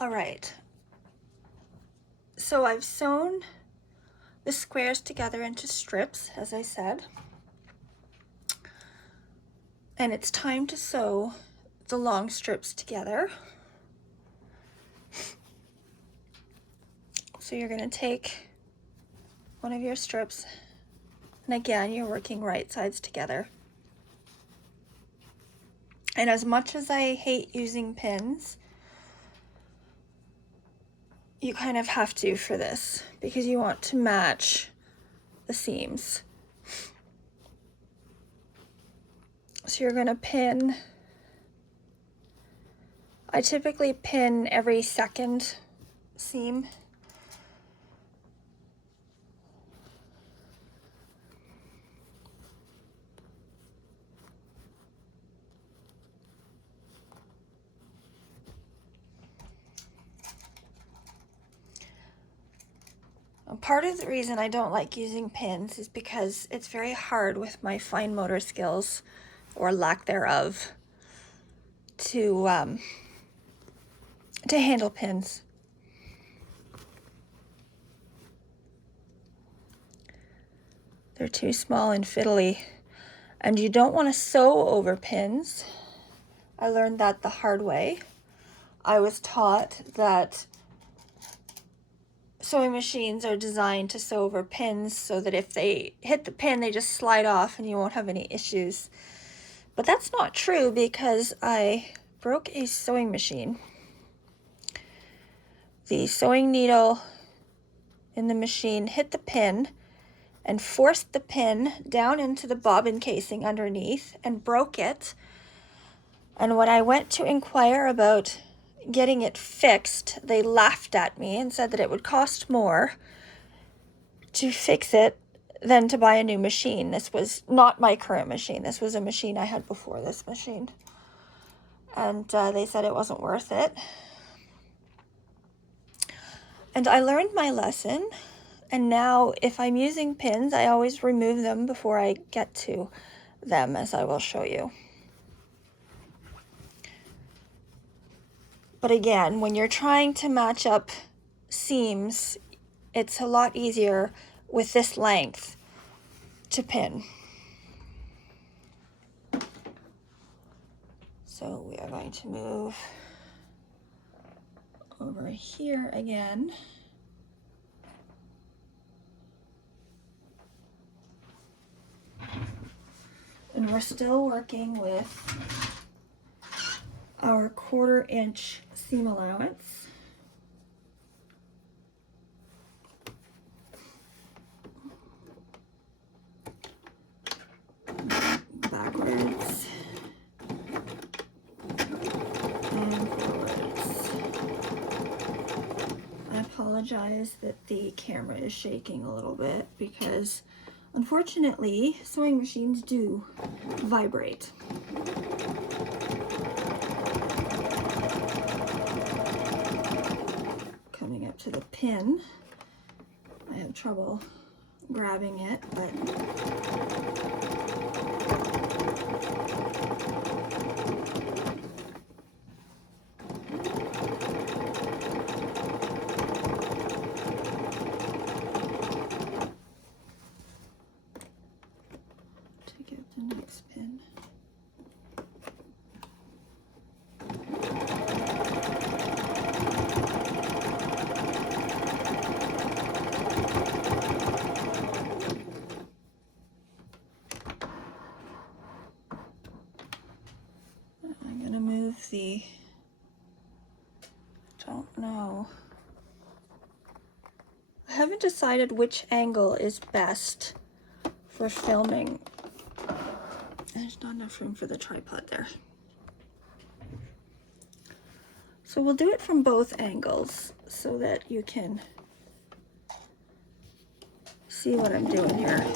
All right, so I've sewn the squares together into strips, as I said, and it's time to sew the long strips together. So you're going to take one of your strips, and again, you're working right sides together. And as much as I hate using pins, you kind of have to for this because you want to match the seams. So you're going to pin. I typically pin every second seam. Part of the reason I don't like using pins is because it's very hard with my fine motor skills, or lack thereof, to handle pins. They're too small and fiddly, and you don't want to sew over pins. I learned that the hard way. I was taught that sewing machines are designed to sew over pins so that if they hit the pin, they just slide off and you won't have any issues. But that's not true because I broke a sewing machine. The sewing needle in the machine hit the pin and forced the pin down into the bobbin casing underneath and broke it. And when I went to inquire about getting it fixed, they laughed at me and said that it would cost more to fix it than to buy a new machine. This was not my current machine. This was a machine I had before this machine. And they said it wasn't worth it. And I learned my lesson. And now if I'm using pins, I always remove them before I get to them, as I will show you. But again, when you're trying to match up seams, it's a lot easier with this length to pin. So we are going to move over here again. And we're still working with our 1/4 inch seam allowance. Backwards and forwards. I apologize that the camera is shaking a little bit because unfortunately sewing machines do vibrate. Coming up to the pin, I have trouble grabbing it, but to get the next pin. I'm gonna move the, don't know. I haven't decided which angle is best for filming. There's not enough room for the tripod there. So we'll do it from both angles so that you can see what I'm doing here.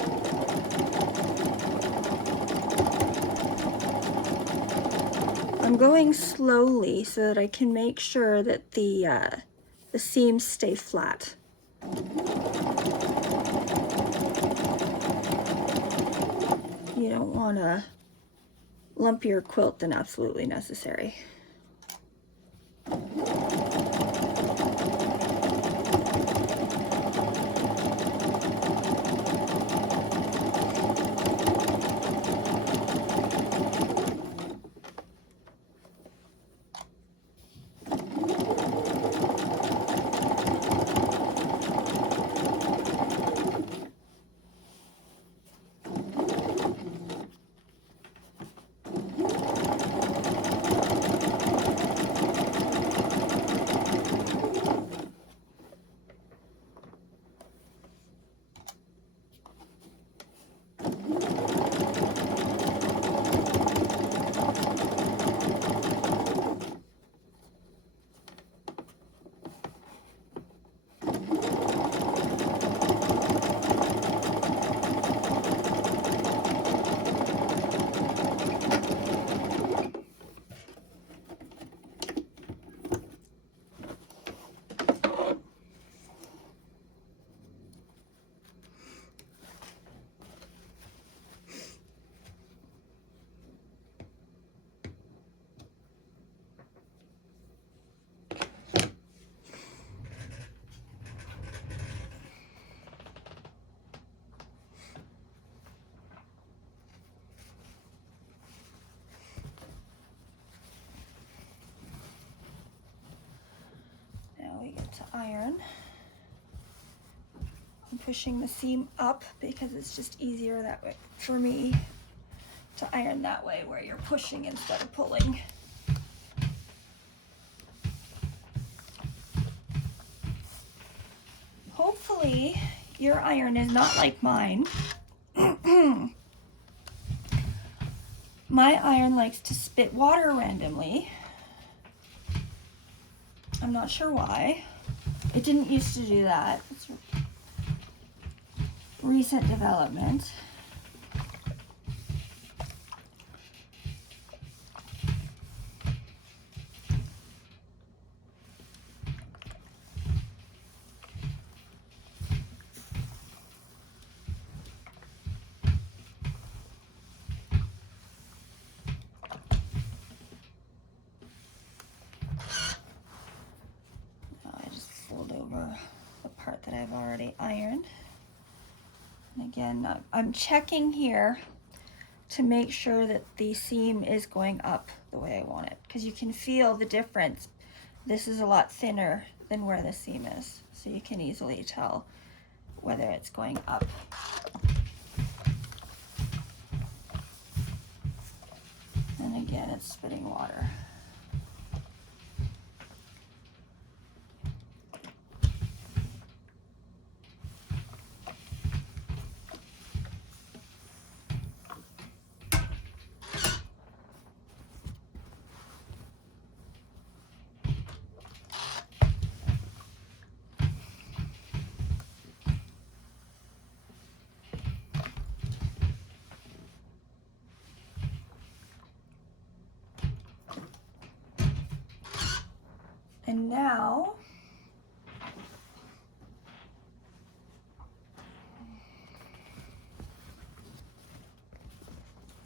I'm going slowly so that I can make sure that the seams stay flat. You don't want to lump your quilt than absolutely necessary. to iron. I'm pushing the seam up because it's just easier that way for me to iron that way, where you're pushing instead of pulling. Hopefully your iron is not like mine. My iron likes to spit water randomly. I'm not sure why. It didn't used to do that. It's recent development. I just fold over the part that I've already ironed. And again, I'm checking here to make sure that the seam is going up the way I want it, because you can feel the difference. This is a lot thinner than where the seam is, so you can easily tell whether it's going up. And again, it's spitting water. And now,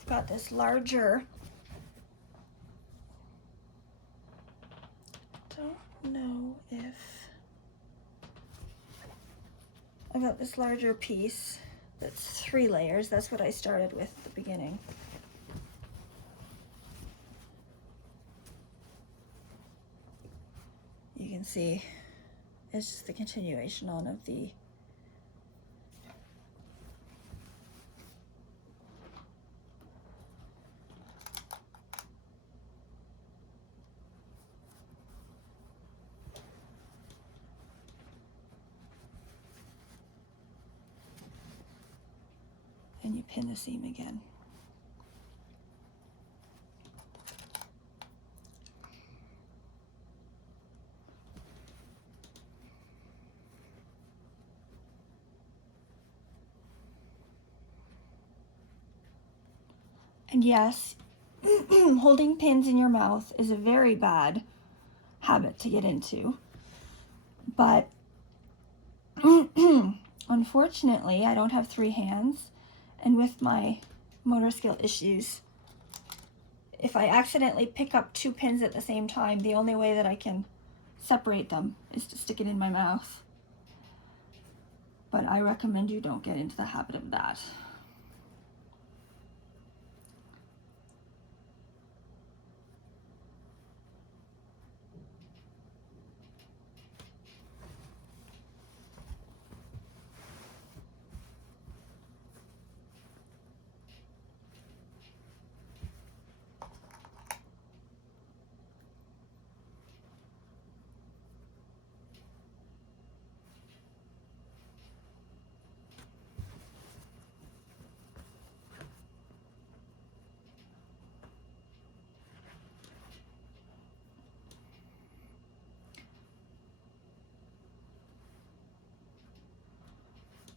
I've got this larger, don't know if, I've got this larger piece that's 3 layers. That's what I started with at the beginning. You can see it's just the continuation on of the and you pin the seam again. And yes, holding pins in your mouth is a very bad habit to get into. But unfortunately, I don't have 3 hands. And with my motor skill issues, if I accidentally pick up 2 pins at the same time, the only way that I can separate them is to stick it in my mouth. But I recommend you don't get into the habit of that.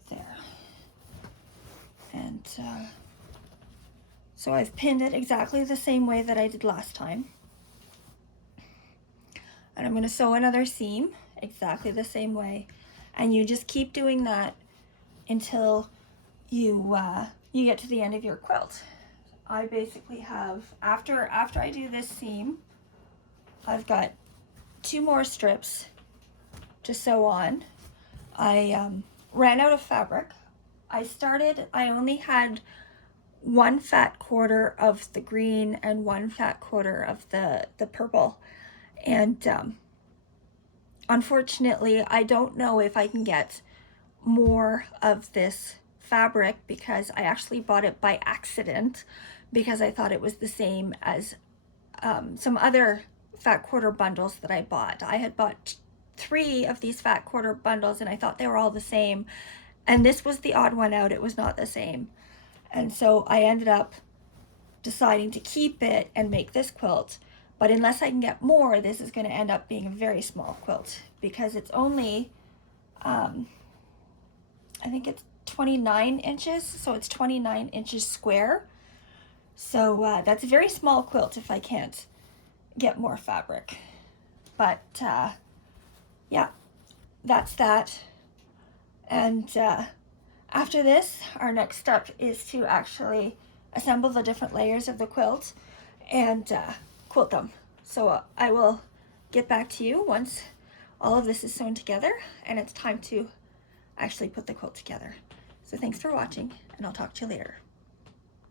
There. And so I've pinned it exactly the same way that I did last time. And I'm going to sew another seam exactly the same way. And you just keep doing that until you you get to the end of your quilt. I basically have, after I do this seam, I've got 2 more strips to sew on. I ran out of fabric. I only had 1 fat quarter of the green and 1 fat quarter of the purple. And unfortunately, I don't know if I can get more of this fabric because I actually bought it by accident because I thought it was the same as some other fat quarter bundles that I bought. I had bought 3 of these fat quarter bundles and I thought they were all the same. And this was the odd one out. It was not the same. And so I ended up deciding to keep it and make this quilt. But unless I can get more, this is going to end up being a very small quilt because it's only, I think it's 29 inches. So it's 29 inches square. So that's a very small quilt if I can't get more fabric. But yeah, that's that. And after this, our next step is to actually assemble the different layers of the quilt and quilt them. So I will get back to you once all of this is sewn together and it's time to actually put the quilt together. So thanks for watching, and I'll talk to you later.